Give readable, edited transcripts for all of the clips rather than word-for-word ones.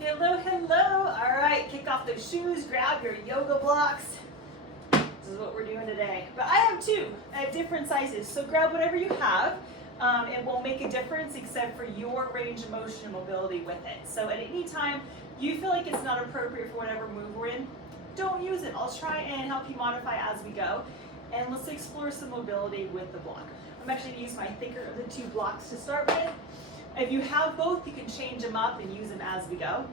Hello, hello. All right, kick off those shoes, grab your yoga blocks. This is what we're doing today. But I have two at different sizes, so grab whatever you have. It won't make a difference except for your range of motion and mobility with it. So at any time you feel like it's not appropriate for whatever move we're in, don't use it. I'll try and help you modify as we go. And let's explore some mobility with the block. I'm actually going to use my thicker of the two blocks to start with. If you have both, you can change them up and use them as we go.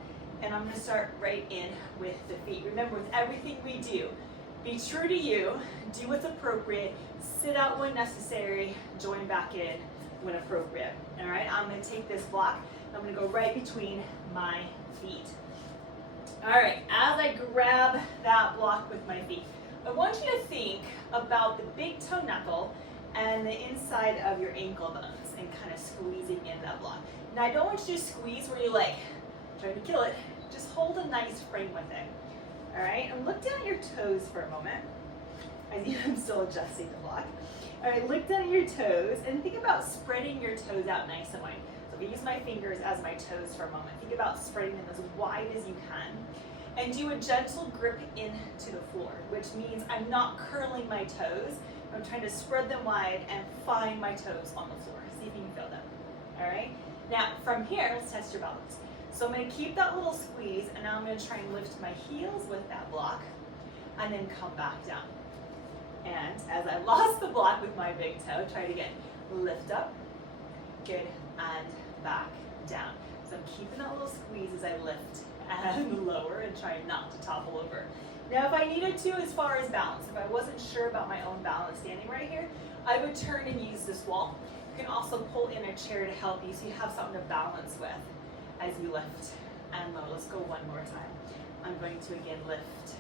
And I'm going to start right in with the feet. Remember, with everything we do, be true to you, do what's appropriate, sit out when necessary, join back in when appropriate. All right, I'm going to take this block, I'm going to go right between my feet. All right, as I grab that block with my feet, I want you to think about the big toe knuckle and the inside of your ankle bones and kind of squeezing in that block. Now, I don't want you to squeeze where you're like trying to kill it. Just hold a nice frame with it. All right, and look down at your toes for a moment. I'm still adjusting the block. All right, look down at your toes and think about spreading your toes out nice and wide. So I'm gonna use my fingers as my toes for a moment. Think about spreading them as wide as you can. And do a gentle grip into the floor, which means I'm not curling my toes. I'm trying to spread them wide and find my toes on the floor. See if you can feel them. All right? Now, from here, let's test your balance. So I'm going to keep that little squeeze, and now I'm going to try and lift my heels with that block, and then come back down. And as I lost the block with my big toe, try it again. Lift up, good, and back down. So I'm keeping that little squeeze as I lift and lower and try not to topple over. Now, if I needed to, as far as balance, if I wasn't sure about my own balance standing right here, I would turn and use this wall. You can also pull in a chair to help you so you have something to balance with as you lift and lower. Let's go one more time. I'm going to again lift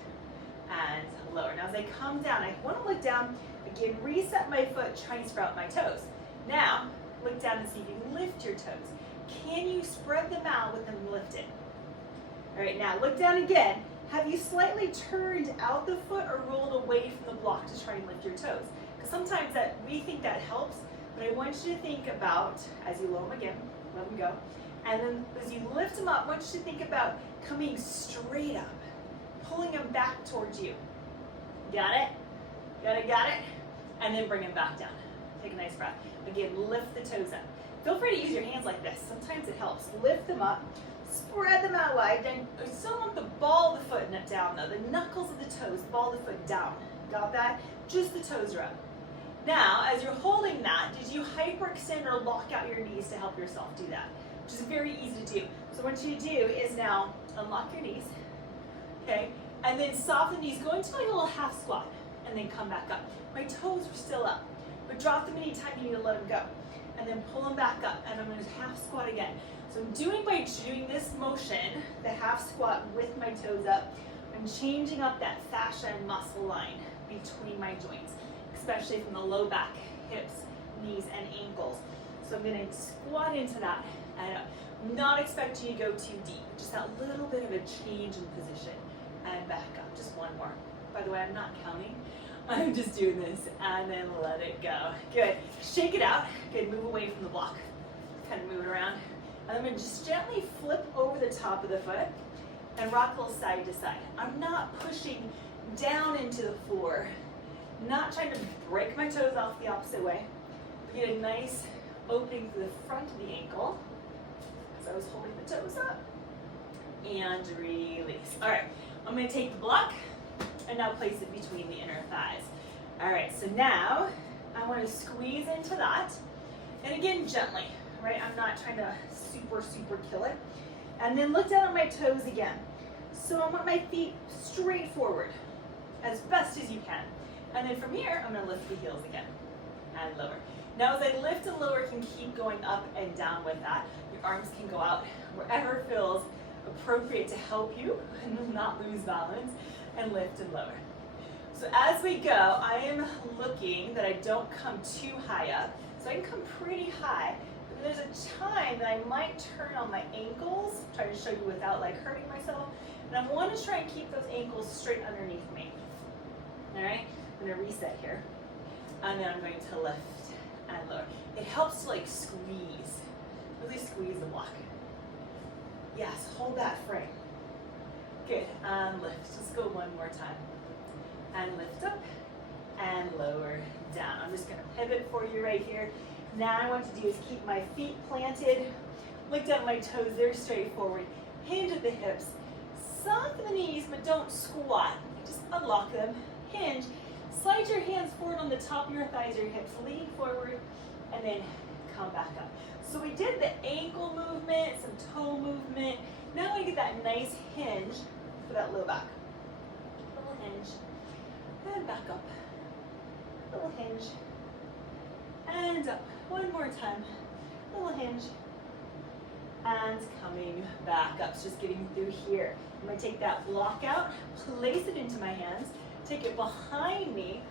and lower. Now, as I come down, I want to look down, again, reset my foot, try and sprout my toes. Now, look down and see if you can lift your toes. Can you spread them out with them lifted? All right, now look down again. Have you slightly turned out the foot or rolled away from the block to try and lift your toes? Because sometimes we think that helps, but I want you to think about, as you lower them again, let them go, and then as you lift them up, I want you to think about coming straight up, pulling them back towards you. Got it? Got it? And then bring them back down. Take a nice breath. Again, lift the toes up. Feel free to use your hands like this. Sometimes it helps. Lift them up. Spread them out wide. Then I still want the ball of the foot down though. The knuckles of the toes, ball of the foot down. Got that? Just the toes are up. Now, as you're holding that, did you hyperextend or lock out your knees to help yourself do that? Which is very easy to do. So what you do is now unlock your knees, okay? And then soften the knees. Go into like a little half squat and then come back up. My toes are still up, but drop them anytime you need to let them go. And then pull them back up, and I'm going to half squat again. So I'm doing this motion, the half squat with my toes up, I'm changing up that fascia and muscle line between my joints, especially from the low back, hips, knees, and ankles. So I'm going to squat into that, and I'm not expecting you to go too deep, just that little bit of a change in position, and back up. Just one more. By the way, I'm not counting. I'm just doing this, and then let it go. Good. Shake it out. Good. Move away from the block. Kind of move it around. And I'm going to just gently flip over the top of the foot and rock a little side to side. I'm not pushing down into the floor. Not trying to break my toes off the opposite way. But get a nice opening through the front of the ankle as I was holding the toes up. And release. All right. I'm going to take the block and now place it between the inner thighs. All right, so now I want to squeeze into that. And again, gently, right? I'm not trying to super kill it. And then look down at my toes again. So I want my feet straight forward as best as you can. And then from here, I'm going to lift the heels again and lower. Now as I lift and lower, can keep going up and down with that. Your arms can go out wherever feels appropriate to help you and not lose balance, and lift and lower. So as we go, I am looking that I don't come too high up. So I can come pretty high, but there's a time that I might turn on my ankles, try to show you without like hurting myself, and I want to try and keep those ankles straight underneath me. All right, I'm going to reset here, and then I'm going to lift and lower. It helps to like squeeze, really squeeze the block. Yes, hold that frame. Good, and lift. Let's go one more time. And lift up, and lower down. I'm just gonna pivot for you right here. Now what I want to do is keep my feet planted, look down at my toes, they're straight forward. Hinge at the hips, soften the knees, but don't squat. Just unlock them, hinge. Slide your hands forward on the top of your thighs or your hips, lean forward, and then come back up. So we did the ankle movement, some toe movement. Now I want to get that nice hinge for that low back. Little hinge, and back up. Little hinge, and up. One more time. Little hinge, and coming back up. So just getting through here. I'm going to take that block out, place it into my hands, take it behind me,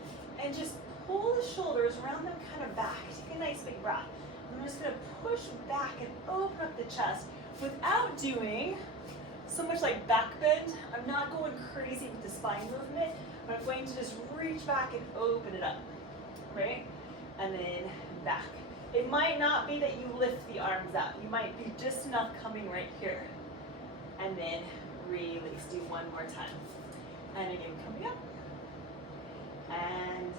and just pull the shoulders around them kind of back. Take a nice big breath. I'm just going to push back and open up the chest without doing so much like back bend. I'm not going crazy with the spine movement, but I'm going to just reach back and open it up, right? And then back. It might not be that you lift the arms up. You might be just enough coming right here. And then release. Do one more time. And again, coming up. And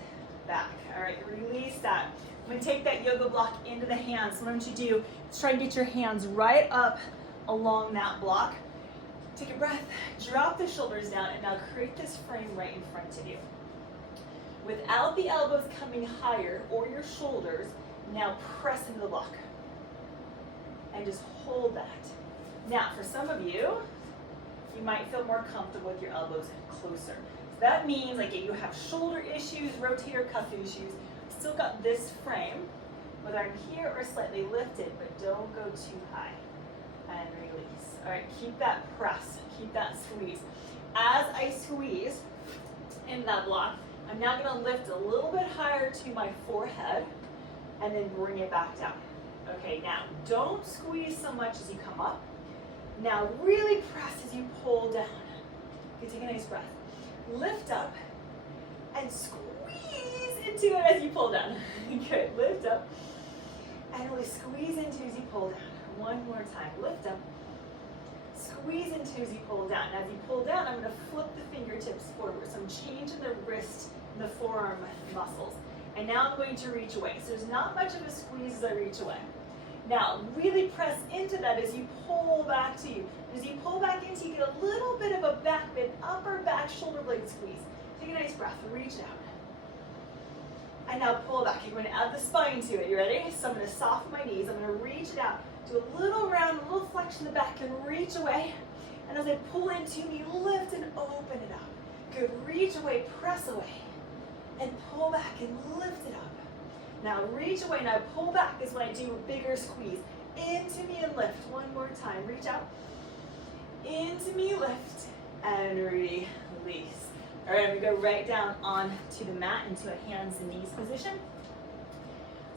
back. All right, release that. I'm going to take that yoga block into the hands. What I want you to do is try and get your hands right up along that block. Take a breath, drop the shoulders down, and now create this frame right in front of you. Without the elbows coming higher or your shoulders, now press into the block. And just hold that. Now, for some of you, you might feel more comfortable with your elbows closer. So that means like if you have shoulder issues, rotator cuff issues, still got this frame, whether I'm here or slightly lifted, but don't go too high. And release. All right, keep that press, keep that squeeze. As I squeeze in that block, I'm now gonna lift a little bit higher to my forehead and then bring it back down. Okay, now don't squeeze so much as you come up. Now really press as you pull down. Okay, take a nice breath. Lift up and squeeze into it as you pull down. Good, lift up and really squeeze into as you pull down. One more time, lift up, squeeze into as you pull down. As you pull down, I'm gonna flip the fingertips forward. So I'm changing the wrist and the forearm muscles. And now I'm going to reach away. So there's not much of a squeeze as I reach away. Now, really press into that as you pull back to you. As you pull back into, you get a little bit of a back bend, upper back shoulder blade squeeze. Take a nice breath, reach out. And now pull back. You're going to add the spine to it. You ready? So I'm going to soften my knees. I'm going to reach it out. Do a little round, a little flexion in the back and reach away. And as I pull into me, lift and open it up. Good, reach away, press away. And pull back and lift it up. Now reach away, now pull back is when I do a bigger squeeze. Into me and lift, one more time. Reach out, into me, lift, and release. All right, we go right down onto the mat into a hands and knees position.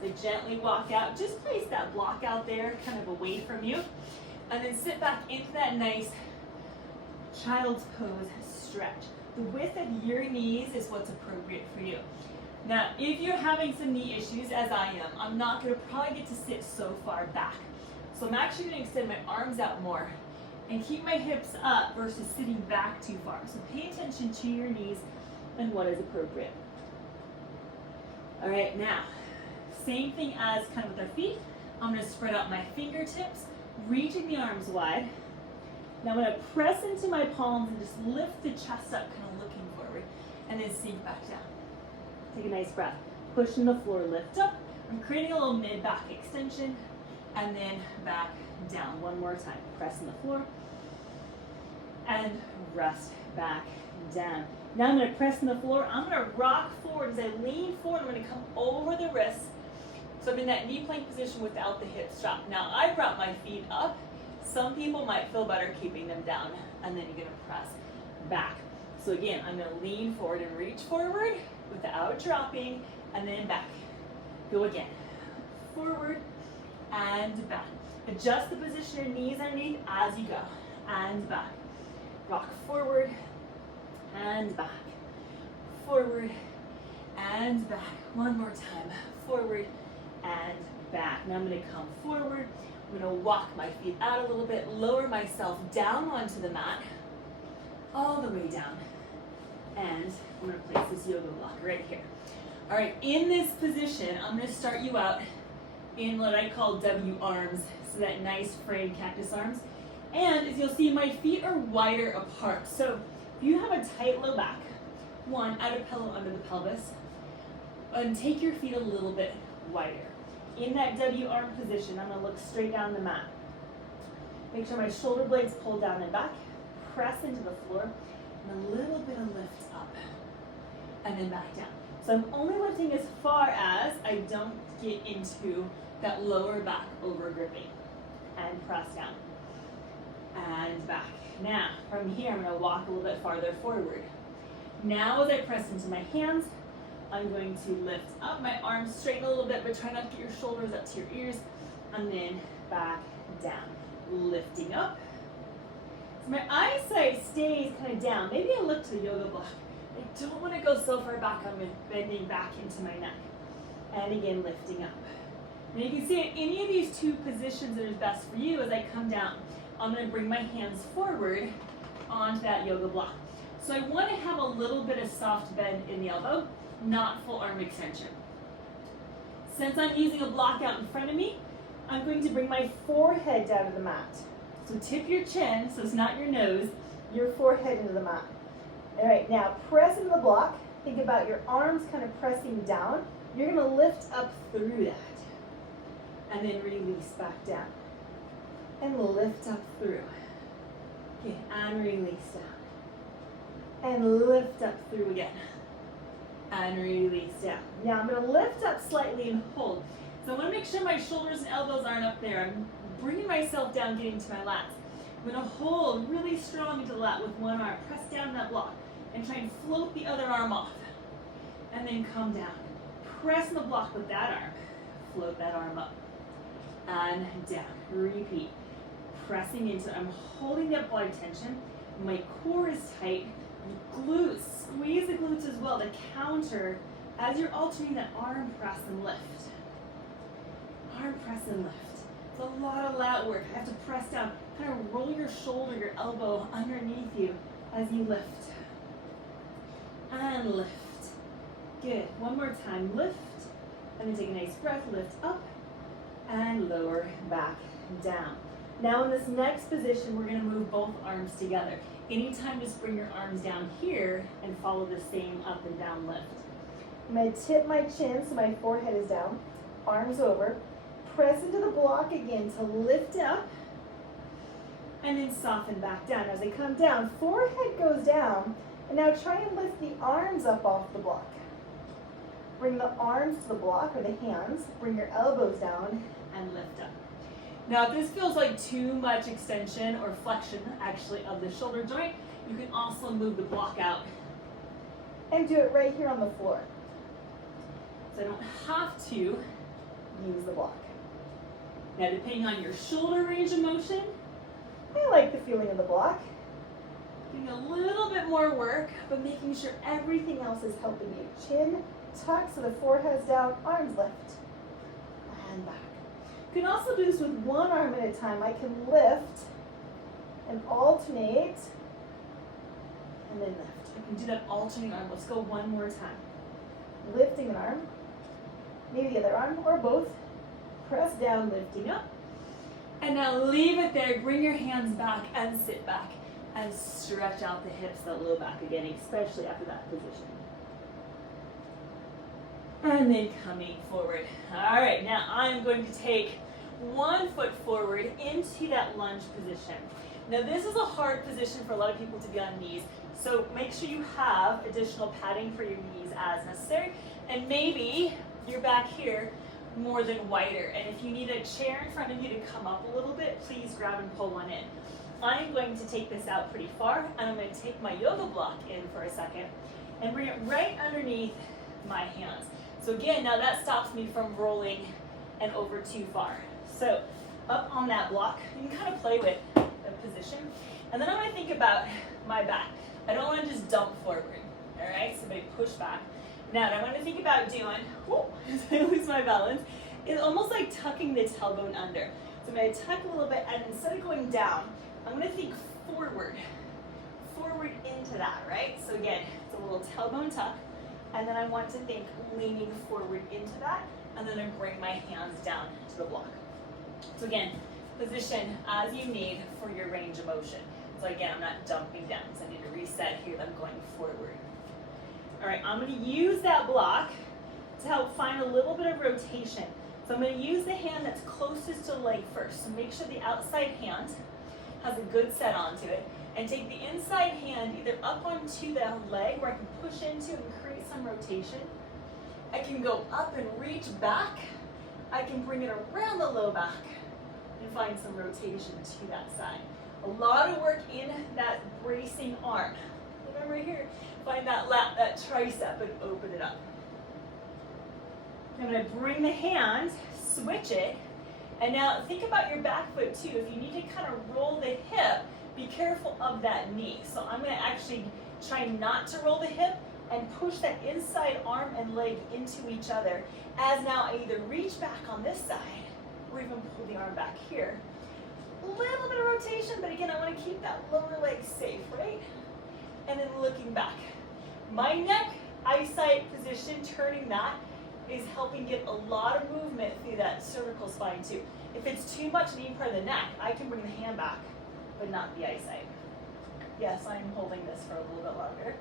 So gently walk out, just place that block out there, kind of away from you. And then sit back into that nice child's pose stretch. The width of your knees is what's appropriate for you. Now, if you're having some knee issues, as I am, I'm not going to probably get to sit so far back. So I'm actually going to extend my arms out more and keep my hips up versus sitting back too far. So pay attention to your knees and what is appropriate. All right, now, same thing as kind of with our feet. I'm going to spread out my fingertips, reaching the arms wide. Now I'm going to press into my palms and just lift the chest up, kind of looking forward, and then sink back down. Take a nice breath. Pushing the floor, lift up. I'm creating a little mid-back extension, and then back down. One more time. Press on the floor, and rest back down. Now I'm going to press on the floor. I'm going to rock forward. As I lean forward, I'm going to come over the wrists. So I'm in that knee plank position without the hip strap. Now I brought my feet up. Some people might feel better keeping them down, and then you're going to press back. So again, I'm going to lean forward and reach forward without dropping, and then back. Go again. Forward and back. Adjust the position of your knees underneath as you go. And back. Rock forward and back. Forward and back. One more time. Forward and back. Now I'm going to come forward, I'm gonna walk my feet out a little bit, lower myself down onto the mat, all the way down. And I'm gonna place this yoga block right here. All right, in this position, I'm gonna start you out in what I call W arms, so that nice frayed cactus arms. And as you'll see, my feet are wider apart. So if you have a tight low back, one, add a pillow under the pelvis, and take your feet a little bit wider. In that W arm position, I'm gonna look straight down the mat. Make sure my shoulder blades pull down and back, press into the floor, and a little bit of lift up, and then back down. So I'm only lifting as far as I don't get into that lower back over gripping, and press down, and back. Now, from here, I'm gonna walk a little bit farther forward. Now, as I press into my hands, I'm going to lift up, my arms straighten a little bit, but try not to get your shoulders up to your ears, and then back down, lifting up. So my eyesight stays kind of down. Maybe I look to the yoga block. I don't want to go so far back, I'm bending back into my neck. And again, lifting up. And you can see in any of these two positions that is best for you. As I come down, I'm going to bring my hands forward onto that yoga block. So I want to have a little bit of soft bend in the elbow, not full arm extension. Since I'm using a block out in front of me, I'm going to bring my forehead down to the mat. So tip your chin, so it's not your nose, your forehead into the mat. All right, now press into the block. Think about your arms kind of pressing down. You're going to lift up through that. And then release back down. And lift up through. Okay, and release down. And lift up through again. And release down. Now I'm going to lift up slightly and hold. So I want to make sure my shoulders and elbows aren't up there. I'm bringing myself down, getting to my lats. I'm going to hold really strong into the lat with one arm. Press down that block and try and float the other arm off. And then come down. Press the block with that arm. Float that arm up. And down. Repeat. Pressing into it. I'm holding that body tension. My core is tight. Glutes. Squeeze the glutes as well to counter as you're alternating that arm press and lift. Arm press and lift. It's a lot of lat work. I have to press down. Kind of roll your shoulder, your elbow underneath you as you lift. And lift. Good. One more time. Lift. And then take a nice breath. Lift up. And lower back down. Now in this next position, we're going to move both arms together. Anytime, just bring your arms down here and follow the same up and down lift. I'm going to tip my chin so my forehead is down. Arms over. Press into the block again to lift up. And then soften back down. As I come down, forehead goes down. And now try and lift the arms up off the block. Bring the arms to the block, or the hands. Bring your elbows down and lift up. Now, if this feels like too much extension or flexion, actually, of the shoulder joint, you can also move the block out and do it right here on the floor. So I don't have to use the block. Now, depending on your shoulder range of motion, I like the feeling of the block. Doing a little bit more work, but making sure everything else is helping you. Chin tuck so the forehead's down, arms lift, and back. You can also do this with one arm at a time. I can lift and alternate, and then lift. I can do that alternating arm. Let's go one more time. Lifting an arm, maybe the other arm, or both. Press down, lifting up. And now leave it there. Bring your hands back and sit back. And stretch out the hips, that low back again, especially after that position. And then coming forward. All right, now I'm going to take one foot forward into that lunge position. Now this is a hard position for a lot of people to be on knees, so make sure you have additional padding for your knees as necessary, and maybe you're back here more than wider, and if you need a chair in front of you to come up a little bit, please grab and pull one in. I'm going to take this out pretty far, and I'm going to take my yoga block in for a second and bring it right underneath my hands. So again, now that stops me from rolling and over too far. So up on that block, you can kind of play with the position. And then I'm going to think about my back. I don't want to just dump forward, all right? So I push back. Now, what I want to think about doing, as I lose my balance, is almost like tucking the tailbone under. So I'm going to tuck a little bit, and instead of going down, I'm going to think forward into that, right? So again, it's a little tailbone tuck, and then I want to think leaning forward into that, and then I bring my hands down to the block. So again, position as you need for your range of motion. So again, I'm not dumping down, so I need to reset here that I'm going forward. All right, I'm going to use that block to help find a little bit of rotation. So I'm going to use the hand that's closest to the leg first. So make sure the outside hand has a good set onto it, and take the inside hand either up onto the leg where I can push into and create some rotation. I can go up and reach back. I can bring it around the low back and find some rotation to that side. A lot of work in that bracing arm. Remember here, find that lat, that tricep, and open it up. I'm going to bring the hand, switch it, and now think about your back foot too. If you need to kind of roll the hip, be careful of that knee. So I'm going to actually try not to roll the hip and push that inside arm and leg into each other, as now I either reach back on this side or even pull the arm back here. A little bit of rotation, but again, I want to keep that lower leg safe, right? And then looking back. My neck eyesight position, turning that, is helping get a lot of movement through that cervical spine too. If it's too much in any part of the neck, I can bring the hand back, but not the eyesight. Yes, I'm holding this for a little bit longer.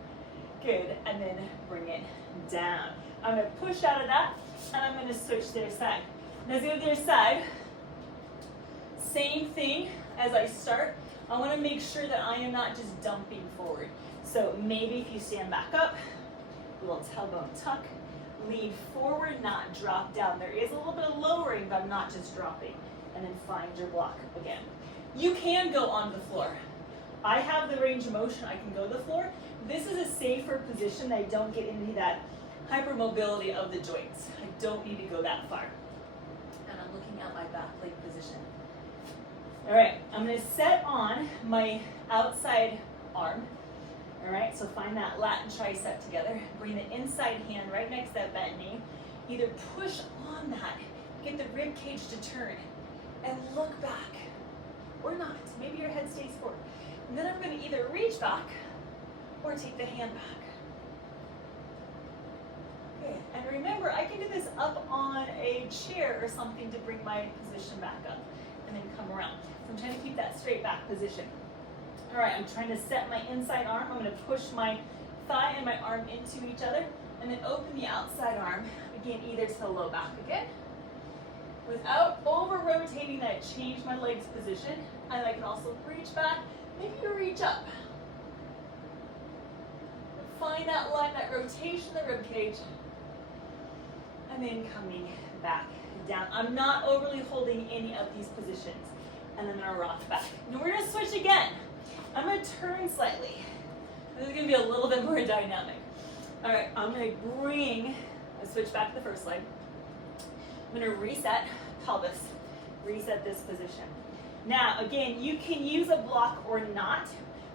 Good, and then bring it down. I'm going to push out of that, and I'm going to switch to the other side. Now, the other side, same thing as I start. I want to make sure that I am not just dumping forward. So maybe if you stand back up, a little tailbone tuck, lean forward, not drop down. There is a little bit of lowering, but I'm not just dropping. And then find your block again. You can go on the floor. I have the range of motion, I can go to the floor. This is a safer position that I don't get into that hypermobility of the joints. I don't need to go that far. And I'm looking at my back leg position. All right, I'm going to set on my outside arm. All right, so find that lat and tricep together. Bring the inside hand right next to that bent knee. Either push on that, get the rib cage to turn, and look back, or not. Maybe your head stays forward. And then I'm going to either reach back or take the hand back. Okay, and remember, I can do this up on a chair or something to bring my position back up, and then come around. So I'm trying to keep that straight back position. All right, I'm trying to set my inside arm. I'm going to push my thigh and my arm into each other, and then open the outside arm, again, either to the low back again. Without over-rotating that, change my legs position, and I can also reach back, maybe you reach up. Find that line, that rotation, the rib cage, and then coming back down. I'm not overly holding any of these positions, and then I'm going to rock back. Now we're going to switch again. I'm going to turn slightly. This is going to be a little bit more dynamic. All right, I'm going to switch back to the first leg. I'm going to reset pelvis, reset this position. Now, again, you can use a block or not.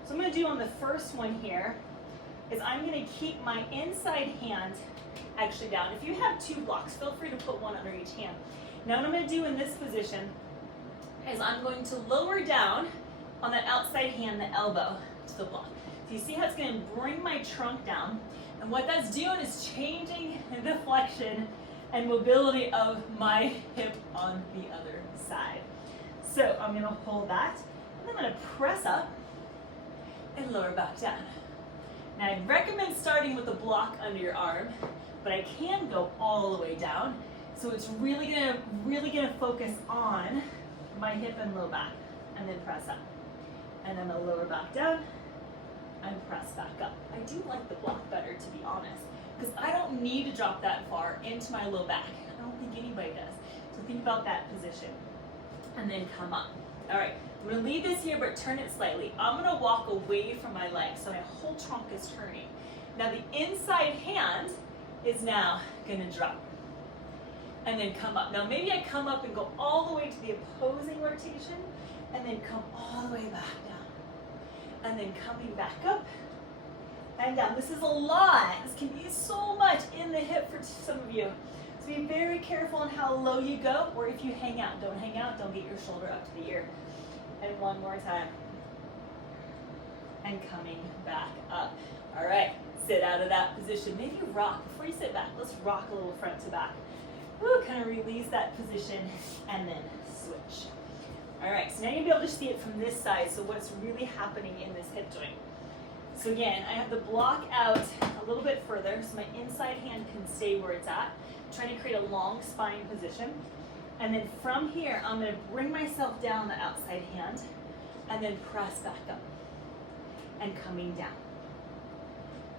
So I'm going to do on the first one here is I'm going to keep my inside hand actually down. If you have two blocks, feel free to put one under each hand. Now what I'm going to do in this position is I'm going to lower down on that outside hand, the elbow to the block. So you see how it's going to bring my trunk down, and what that's doing is changing the flexion and mobility of my hip on the other side. So I'm going to hold that, and I'm going to press up and lower back down. Now I recommend starting with a block under your arm, but I can go all the way down. So it's really gonna focus on my hip and low back, and then press up. And then I'll lower back down and press back up. I do like the block better, to be honest, because I don't need to drop that far into my low back. I don't think anybody does. So think about that position. And then come up. All right, I'm gonna leave this here, but turn it slightly. I'm gonna walk away from my leg, so my whole trunk is turning. Now the inside hand is now gonna drop. And then come up. Now maybe I come up and go all the way to the opposing rotation, and then come all the way back down. And then coming back up and down. This is a lot. This can be so much in the hip for some of you. So So be very careful on how low you go, or if you hang out. Don't hang out, don't get your shoulder up to the ear. And one more time. And coming back up. All right, sit out of that position. Maybe rock. Before you sit back, let's rock a little front to back. Woo, kind of release that position and then switch. All right, so now you'll be able to see it from this side, so what's really happening in this hip joint. So again, I have the block out a little bit further, so my inside hand can stay where it's at. Trying to create a long spine position. And then from here, I'm gonna bring myself down the outside hand and then press back up and coming down.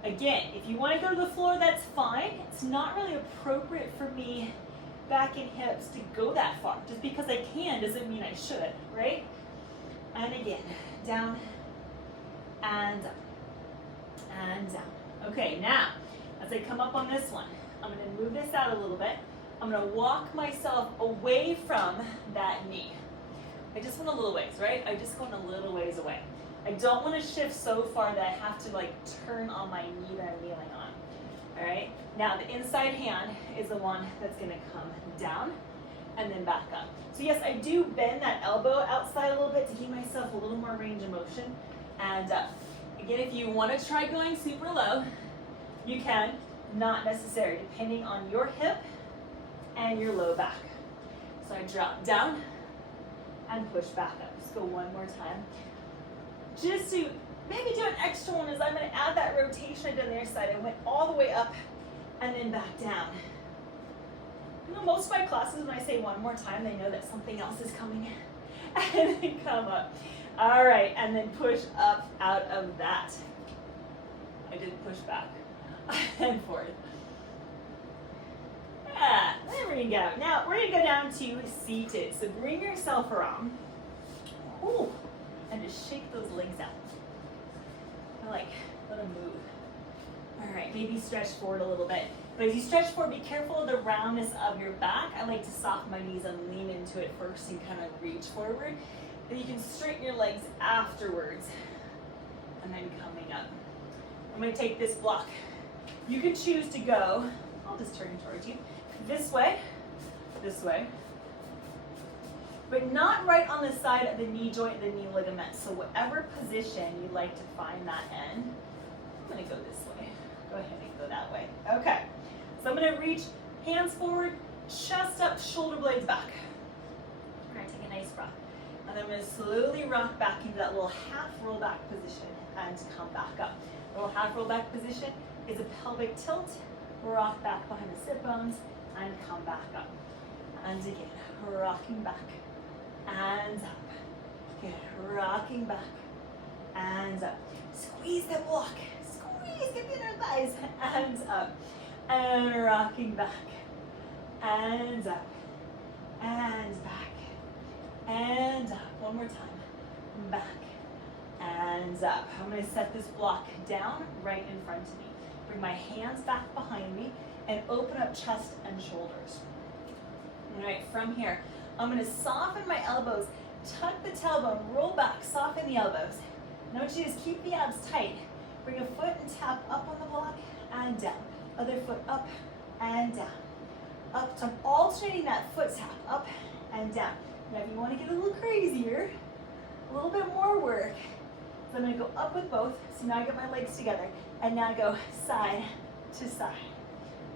Again, if you wanna go to the floor, that's fine. It's not really appropriate for me back and hips to go that far. Just because I can doesn't mean I should, right? And again, down and up and down. Okay, now, as I come up on this one, I'm gonna move this out a little bit. I'm gonna walk myself away from that knee. I just went a little ways, right? I just going a little ways away. I don't wanna shift so far that I have to like turn on my knee that I'm kneeling on. All right, now the inside hand is the one that's gonna come down and then back up. So yes, I do bend that elbow outside a little bit to give myself a little more range of motion and up. Again, if you wanna try going super low, you can, not necessary, depending on your hip and your low back. So I drop down and push back up. Let's go one more time. Just to maybe do an extra one is I'm gonna add that rotation I did on the other side. I went all the way up and then back down. You know, most of my classes, when I say one more time, they know that something else is coming and then come up. All right, and then push up out of that. I did push back and forth. Yeah, there we go. Now we're gonna go down to seated. So bring yourself around. Ooh, and just shake those legs out. Let them move. All right, maybe stretch forward a little bit. But as you stretch forward, be careful of the roundness of your back. I like to soften my knees and lean into it first and kind of reach forward. Then you can straighten your legs afterwards. And then coming up. I'm gonna take this block. You can choose to go, I'll just turn towards you, this way, but not right on the side of the knee joint, the knee ligament. So whatever position you like to find that in, I'm gonna go this way. Go ahead and go that way. Okay, so I'm gonna reach hands forward, chest up, shoulder blades back. We're gonna take a nice breath. And then I'm gonna slowly rock back into that little half roll back position and come back up. A little half roll back position is a pelvic tilt, rock back behind the sit bones and come back up. And again, rocking back and up. Good, rocking back and up. Squeeze the block, squeeze, get the inner thighs and up. And rocking back and up and back and up. One more time, back and up. I'm gonna set this block down right in front of me. Bring my hands back behind me and open up chest and shoulders. All right, from here, I'm gonna soften my elbows, tuck the tailbone, roll back, soften the elbows. Now what you do is keep the abs tight. Bring a foot and tap up on the block and down. Other foot up and down. Up, so I'm alternating that foot tap, up and down. Now if you wanna get a little crazier, a little bit more work, so I'm gonna go up with both. So now I get my legs together. And now go side to side,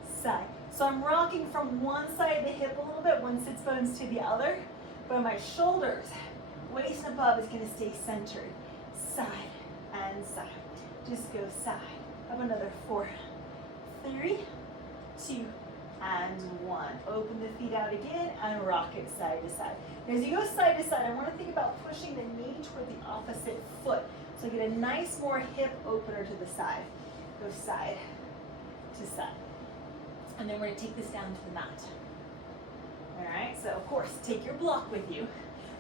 side. So I'm rocking from one side of the hip a little bit, one sits bones to the other, but my shoulders, waist and above is gonna stay centered. Side and side. Just go side. Up another 4, 3, 2, and 1. Open the feet out again and rock it side to side. Now as you go side to side, I wanna think about pushing the knee toward the opposite foot. So get a nice more hip opener to the side. Go side to side. And then we're gonna take this down to the mat. All right, so of course, take your block with you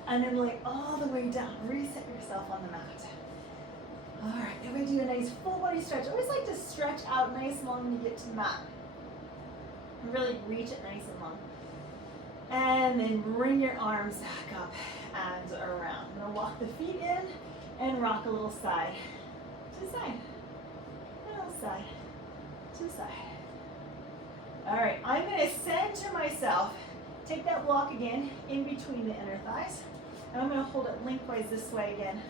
and then lay all the way down. Reset yourself on the mat. All right, then we do a nice full body stretch. I always like to stretch out nice and long when you get to the mat. And really reach it nice and long. And then bring your arms back up and around. I'm gonna walk the feet in and rock a little side to side. A little side to side. All right, I'm gonna center myself. Take that block again in between the inner thighs. And I'm gonna hold it lengthwise this way again.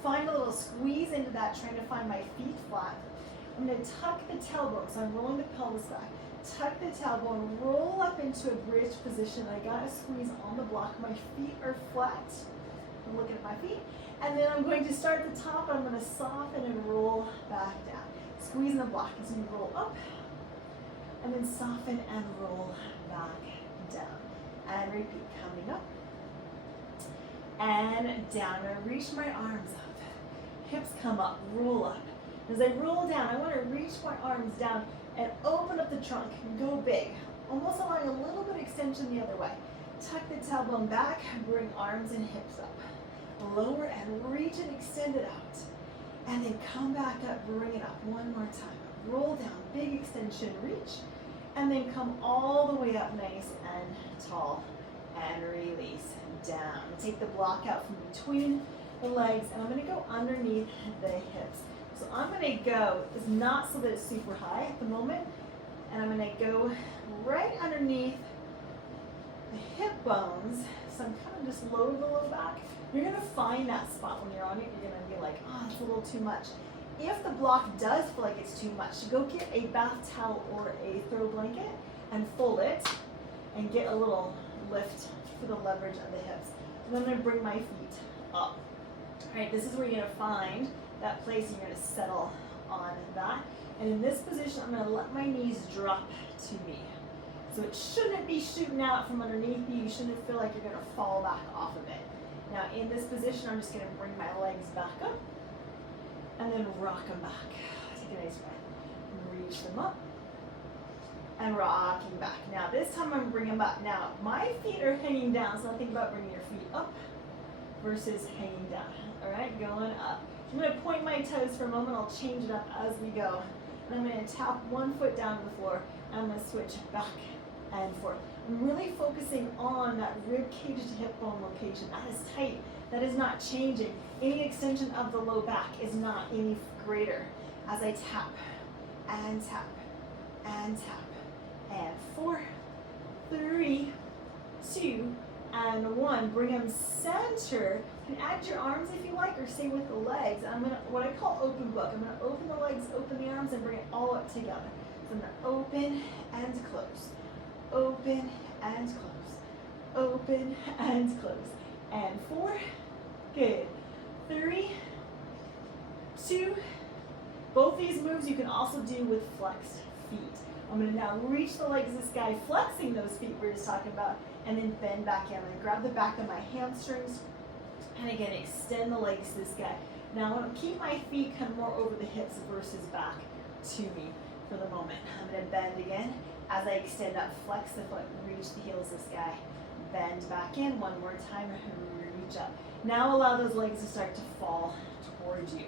Find a little squeeze into that, trying to find my feet flat. I'm gonna tuck the tailbone, so I'm rolling the pelvis back. Tuck the tailbone, roll up into a bridge position. I gotta squeeze on the block. My feet are flat. I'm looking at my feet. And then I'm going to start at the top. I'm gonna soften and roll back down. Squeeze in the block as you roll up. And then soften and roll back down. And repeat, coming up. And down. I'm gonna reach my arms up. Hips come up, roll up. As I roll down, I wanna reach my arms down and open up the trunk, go big. Almost allowing a little bit of extension the other way. Tuck the tailbone back, bring arms and hips up. Lower and reach and extend it out. And then come back up, bring it up one more time. Roll down, big extension, reach. And then come all the way up nice and tall. And release down. Take the block out from between the legs, and I'm gonna go underneath the hips. So I'm gonna go, it's not so that it's super high at the moment, and I'm gonna go right underneath the hip bones. So I'm kind of just lower the low back. You're gonna find that spot when you're on it. You're gonna be like, oh, it's a little too much. If the block does feel like it's too much, go get a bath towel or a throw blanket and fold it and get a little lift for the leverage of the hips. And I'm gonna bring my feet up. All right, this is where you're gonna find that place and you're gonna settle on that. And in this position, I'm gonna let my knees drop to me. So it shouldn't be shooting out from underneath you. You shouldn't feel like you're gonna fall back off of it. Now in this position, I'm just gonna bring my legs back up and then rock them back. Take a nice breath. Reach them up and rocking back. Now this time I'm bringing them up. Now my feet are hanging down, so think about bringing your feet up versus hanging down. All right, going up. I'm gonna point my toes for a moment. I'll change it up as we go. And I'm gonna tap one foot down to the floor. And I'm gonna switch back and forth. I'm really focusing on that rib cage to hip bone location. That is tight. That is not changing. Any extension of the low back is not any greater. As I tap and tap and tap. And 4, 3, 2, and 1. Bring them center. You can add your arms if you like, or stay with the legs. I'm gonna, what I call open book. I'm gonna open the legs, open the arms, and bring it all up together. So I'm gonna open and close. Open and close. Open and close. And 4, good. 3, 2, both these moves you can also do with flexed feet. I'm gonna now reach the legs this guy, flexing those feet we were just talking about, and then bend back in. I'm gonna grab the back of my hamstrings, and again, extend the legs this guy. Now I'm gonna keep my feet kind of more over the hips versus back to me for the moment. I'm gonna bend again. As I extend up, flex the foot, reach the heels this guy. Bend back in, one more time, reach up. Now allow those legs to start to fall towards you.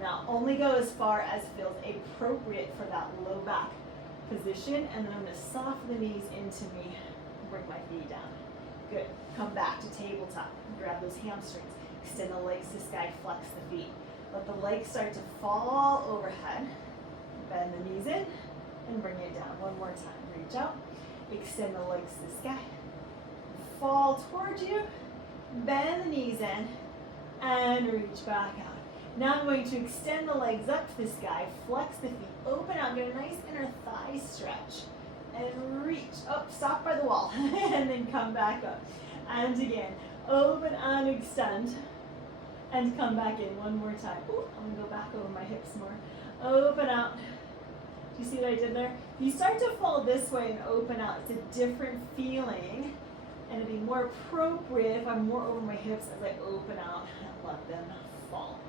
Now only go as far as feels appropriate for that low back position, and then I'm going to soften the knees into me, bring my feet down. Good. Come back to tabletop. Grab those hamstrings. Extend the legs to sky, flex the feet. Let the legs start to fall overhead. Bend the knees in and bring it down. One more time. Reach out. Extend the legs to the sky. Fall towards you. Bend the knees in and reach back out. Now I'm going to extend the legs up to the sky, flex the feet, open out, get a nice inner thigh stretch, and reach. Oh, stop by the wall, and then come back up. And again, open and extend, and come back in one more time. Ooh, I'm gonna go back over my hips more. Open out. Do you see what I did there? If you start to fall this way and open out, it's a different feeling, and it'd be more appropriate if I'm more over my hips as I open out and let them fall.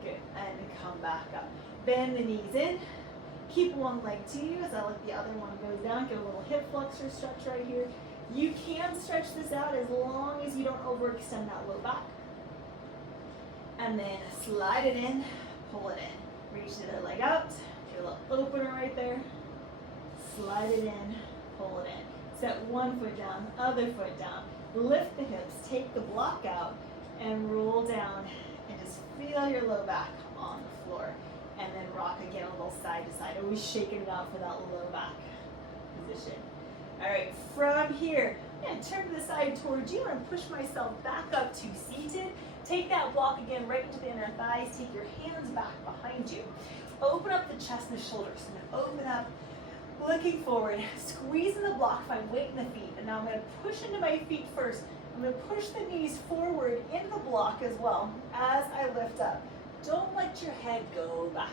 Good, and come back up. Bend the knees in. Keep one leg to you as I let the other one go down. Get a little hip flexor stretch right here. You can stretch this out as long as you don't overextend that low back. And then slide it in, pull it in. Reach the other leg out. Get a little opener right there. Slide it in, pull it in. Set one foot down, other foot down. Lift the hips, take the block out, and roll down. And just feel your low back on the floor. And then rock again a little side to side. Always shaking it out for that low back. position. All right, from here, I'm gonna turn to the side towards you and push myself back up to seated. Take that block again right into the inner thighs. Take your hands back behind you. Open up the chest and the shoulders. I'm gonna open up, looking forward, squeezing the block, find weight in the feet. And now I'm gonna push into my feet first. I'm gonna push the knees forward into the block as well as I lift up. Don't let your head go back.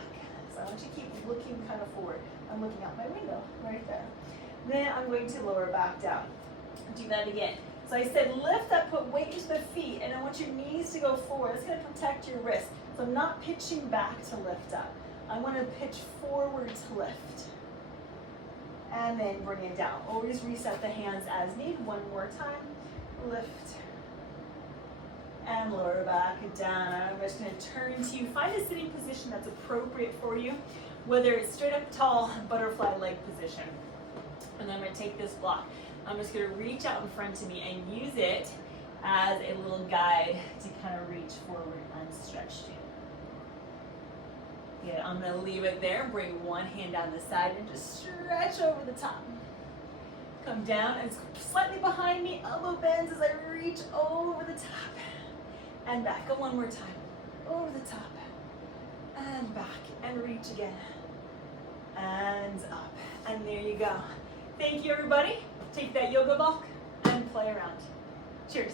So I want you to keep looking kind of forward. I'm looking out my window right there. Then I'm going to lower back down. Do that again. So I said lift up, put weight into the feet, and I want your knees to go forward. It's going to protect your wrist. So I'm not pitching back to lift up. I want to pitch forward to lift. And then bring it down. Always reset the hands as needed. One more time. Lift. And lower back down. I'm just going to turn to you. Find a sitting position that's appropriate for you, whether it's straight up tall, butterfly leg position. And then I'm going to take this block. I'm just going to reach out in front of me and use it as a little guide to kind of reach forward and stretch to. Good. I'm going to leave it there. Bring one hand down the side and just stretch over the top. Come down and slightly behind me. Elbow bends as I reach over the top. And back. Go one more time. Over the top. And back. And reach again. And up. And there you go. Thank you, everybody. Take that yoga block and play around. Cheers.